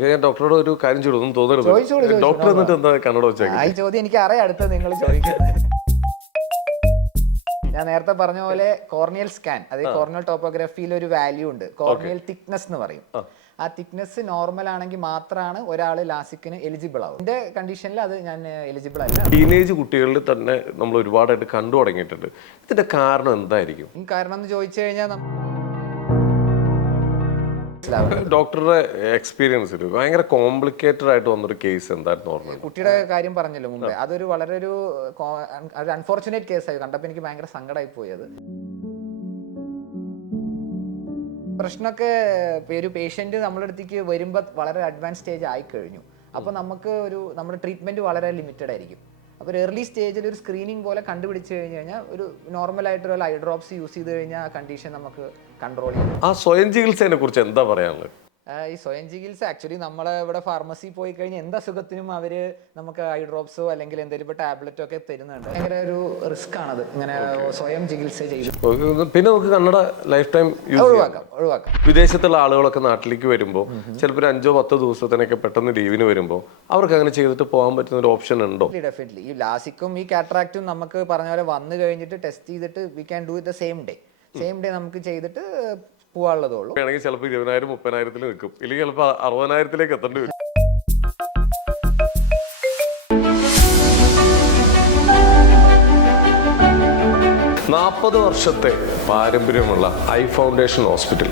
ഞാൻ ഡോക്ടറോട് ഒരു കാര്യം ചോദിച്ചു തോന്നരുത്. ഡോക്ടർ എന്നിട്ട് എന്താ കണ്ണട വെച്ചേക്കുന്നത്? ഈ ചോദ്യം എനിക്ക് അറിയാം, അടുത്ത നിങ്ങൾ ചോദിക്കുന്നത്. ഞാൻ നേരത്തെ പറഞ്ഞ പോലെ കോർണിയൽ സ്കാൻ, അതായത് കോർണിയൽ ടോപ്പോഗ്രാഫിയിൽ ഒരു വാല്യൂ ഉണ്ട്, കോർണിയൽ തിക്നെസ് എന്ന് പറയും. ആ തിക്നെസ് നോർമൽ ആണെങ്കിൽ മാത്രമാണ് ഒരാൾ ലാസിക്കിന് എലിജിബിൾ ആവും. എന്റെ കണ്ടീഷനിൽ അത് ഞാൻ എലിജിബിൾ അല്ല. ടീനേജ് കുട്ടികളിൽ തന്നെ നമ്മൾ ഒരുപാടായിട്ട് കണ്ടു തുടങ്ങിയിട്ടുണ്ട്. ഇതിന്റെ കാരണം എന്തായിരിക്കും? കാരണം എന്ന് ചോദിച്ചു കഴിഞ്ഞാൽ ഡോക്ടറുടെ എക്സ്പീരിയൻസിൽ ഭയങ്കര കോംപ്ലിക്കേറ്റഡ് ആയിട്ട് വന്നൊരു കേസ് എന്തായിരുന്നു ഓർമ്മ? കുട്ടിയുടെ കാര്യം പറഞ്ഞല്ലോ മുമ്പേ, അതൊരു വളരെ ഒരു അൺഫോർച്ചുനേറ്റ് കേസായി കണ്ടപ്പോൾ എനിക്ക് ഭയങ്കര സങ്കടമായി പോയത്. പ്രശ്നമൊക്കെ ഒരു പേഷ്യന്റ് നമ്മുടെ അടുത്തേക്ക് വരുമ്പോൾ വളരെ അഡ്വാൻസ് സ്റ്റേജ് ആയി കഴിഞ്ഞു. അപ്പോൾ നമുക്ക് നമ്മുടെ ട്രീറ്റ്മെന്റ് വളരെ ലിമിറ്റഡ് ആയിരിക്കും. അപ്പോൾ ഒരു ഏർലി സ്റ്റേജിൽ ഒരു സ്ക്രീനിങ് പോലെ കണ്ടുപിടിച്ച് കഴിഞ്ഞാൽ ഒരു നോർമലായിട്ടുള്ള ഐ ഡ്രോപ്സ് യൂസ് ചെയ്ത് കഴിഞ്ഞാൽ ആ കണ്ടീഷൻ നമുക്ക് കൺട്രോൾ ചെയ്യാം. ആ സ്വയം ചികിത്സയെ കുറിച്ച് എന്താ പറയാനുള്ളത്? ഈ സ്വയം ചികിത്സ ആക്ച്വലി നമ്മളെ ഇവിടെ ഫാർമസി പോയി കഴിഞ്ഞാൽ എന്ത് അസുഖത്തിനും അവര് നമുക്ക് ഐ ഡ്രോപ്സോ അല്ലെങ്കിൽ എന്തെങ്കിലും ടാബ്ലറ്റോ ഒക്കെ തരുന്നുണ്ട്. ഭയങ്കര ഒരു റിസ്ക് ആണത് ഇങ്ങനെ സ്വയം ചികിത്സ ചെയ്ത്. പിന്നെ നമുക്ക് കണ്ണട ലൈഫ് ടൈം ഒഴിവാക്കാം. വിദേശത്തുള്ള ആളുകളൊക്കെ നാട്ടിലേക്ക് വരുമ്പോൾ ചിലപ്പോൾ 5-10 ദിവസത്തിനൊക്കെ പെട്ടെന്ന് ലീവിന് വരുമ്പോൾ അവർക്ക് അങ്ങനെ ചെയ്തിട്ട് പോകാൻ പറ്റുന്ന ഒരു ഓപ്ഷൻ ഉണ്ടോ? ഡെഫിനറ്റ്ലി. ഈ ലാസിക്കും ഈ കാറ്ററാക്റ്റും നമുക്ക് പറഞ്ഞ പോലെ വന്നു കഴിഞ്ഞിട്ട് ടെസ്റ്റ് ചെയ്തിട്ട് we can do it the same day നമുക്ക് ചെയ്തിട്ട് പോവാനുള്ളതുള്ളൂ. വേണമെങ്കിൽ ചിലപ്പോൾ 20,000-30,000 നിൽക്കും, ഇല്ലെങ്കിൽ ചിലപ്പോൾ 60,000 എത്തേണ്ടി വരും. 40 വർഷത്തെ പാരമ്പര്യമുള്ള ഐ ഫൗണ്ടേഷൻ ഹോസ്പിറ്റൽ